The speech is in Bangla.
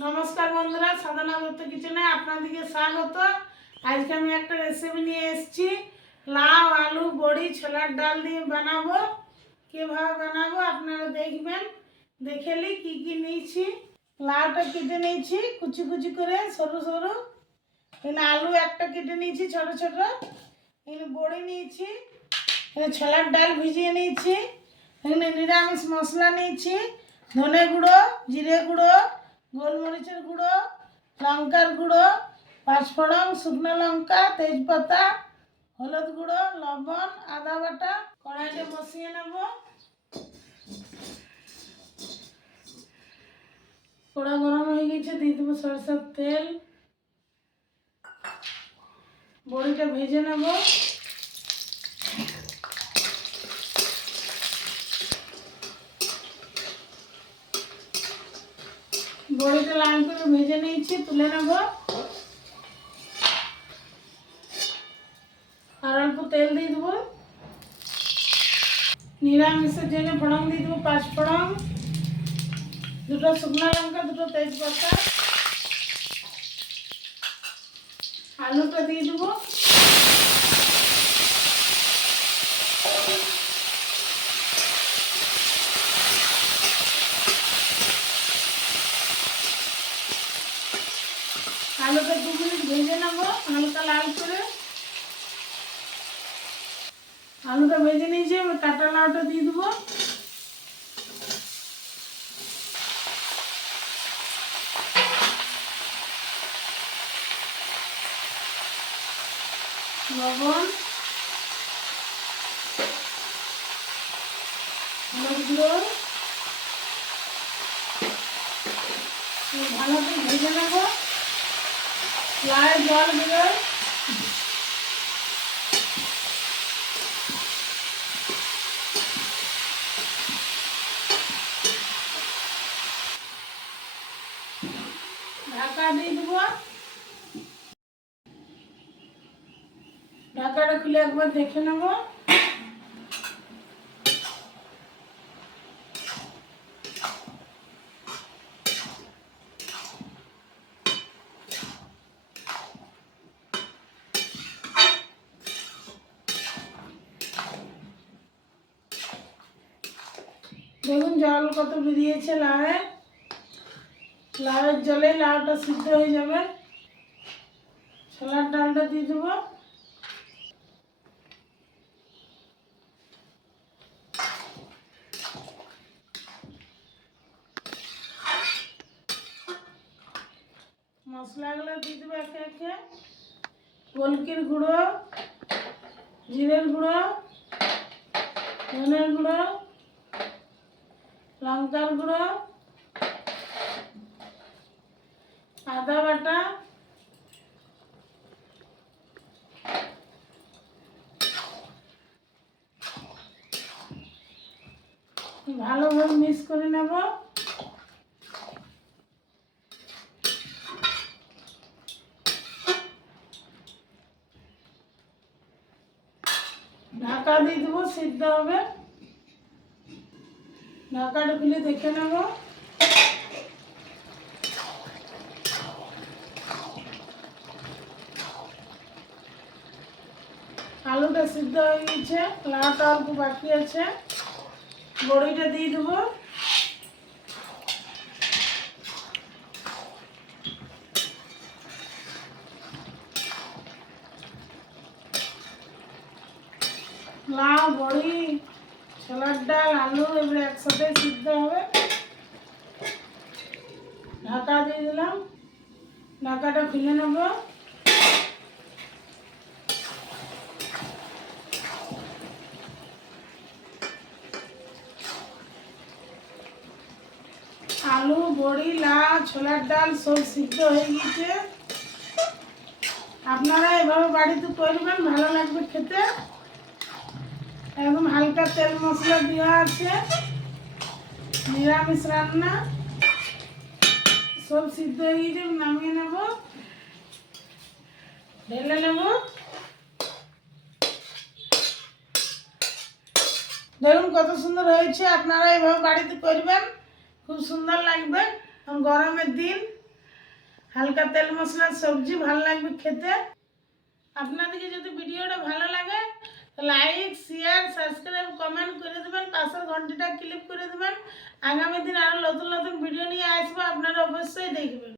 नमस्कार बंधुरा साधना दत्त किचेने आपनादेरके स्वागत। आज के आमि एकटा रेसिपि निये एसेछि लाउ आलू बड़ी छोलार डाल दिए बनाबो। किभाबे बानाबो आपनारा देखबेन। देखेली की निয়েছি। लाउटा केटे निয়েছি कुचि कुचि करे सरु सरु। एखाने आलू एकटा केटे निয়েছি छोटो छोटो। एखाने बड़ी निয়েছি। एखाने छोलार डाल भिजिए निয়েছি। एखाने निरामिष मसला निয়েছি धने गुड़ो जिरे गुड़ो गोलमरिचर गुड़ो लंकार गुड़ो पाँचफोड़न शुकनो लंका तेजपाता हलुद गुड़ो लवण आदा बाटा कड़ाईटे बसिए नेब। कड़ा गरम हो गए दिए देव सरसर तेल बड़ीटा भेजे नेब। बड़ीटा लाल कर भेजे नहीं तुले नेब और अल्प तेल दिए देव। निरामिषेर जन्य फोड़न दिए देव पाँचफोड़न दुटो शुकनो लंका दुटो तेजपाता आलूटा दिए देव। आलूटा 2 मिनट भेजे नेब हल्का लाल करे। आलूटा भेजे निয়েছি काटा लाउटा दिए देव। लवण हलुद गुঁড়ো ভালো করে ভেজে নেব। লাল জল বেরোয় ঢাকা দিয়ে দেব। ঢাকাটা খুলে একবার দেখে নেব। দেখুন জল কত বেরিয়েছে লাউয়ের। লাউয়ের জলে লাউটা সিদ্ধ হয়ে যাবে। ছোলার ডালটা দিয়ে দেব। মশলাগুলো দিয়ে দেবো একে একে। গোলকির গুঁড়ো জিরের গুঁড়ো ধনের গুঁড়ো লঙ্কার গুঁড়ো আদা বাটা ভালোভাবে মিক্স করে নেব। ঢাকা দিয়ে দেবো সিদ্ধ হবে। ঢাকাটা খুলে দেখে নেব। আলুটা সিদ্ধ হয়ে গেছে লাউটা অল্প বাকি আছে। বড়িটা দিয়ে দেবো। লাউ বড়ি ছোলার ডাল আলু এবারে একসাথে সিদ্ধ হবে। ঢাকা দিয়ে দিলাম। ঢাকাটা খুলে নেব। आलू बड़ी लाउ छोलार डाल सब सिद्ध हो गए। আপনারা এভাবে বাড়িতে করবেন ভালো লাগবে খেতে। একদম হালকা তেল মশলা দেওয়া আছে। নিরামিষ রান্না সব সিদ্ধ হয়ে গেছে নামিয়ে নেব ঢেলে নেব। দেখুন কত সুন্দর হয়েছে। আপনারা এভাবে বাড়িতে করবেন খুব সুন্দর লাগবে। গরমের দিন হালকা তেল মশলার সবজি, ভালো লাগবে খেতে। আপনাদেরকে যদি ভিডিওটা ভালো লাগে লাইক শেয়ার সাবস্ক্রাইব কমেন্ট করে দেবেন, পাশের ঘন্টিটা ক্লিক করে দেবেন। আগামী দিন আরও নতুন নতুন ভিডিও নিয়ে আসবো, আপনারা অবশ্যই দেখবেন।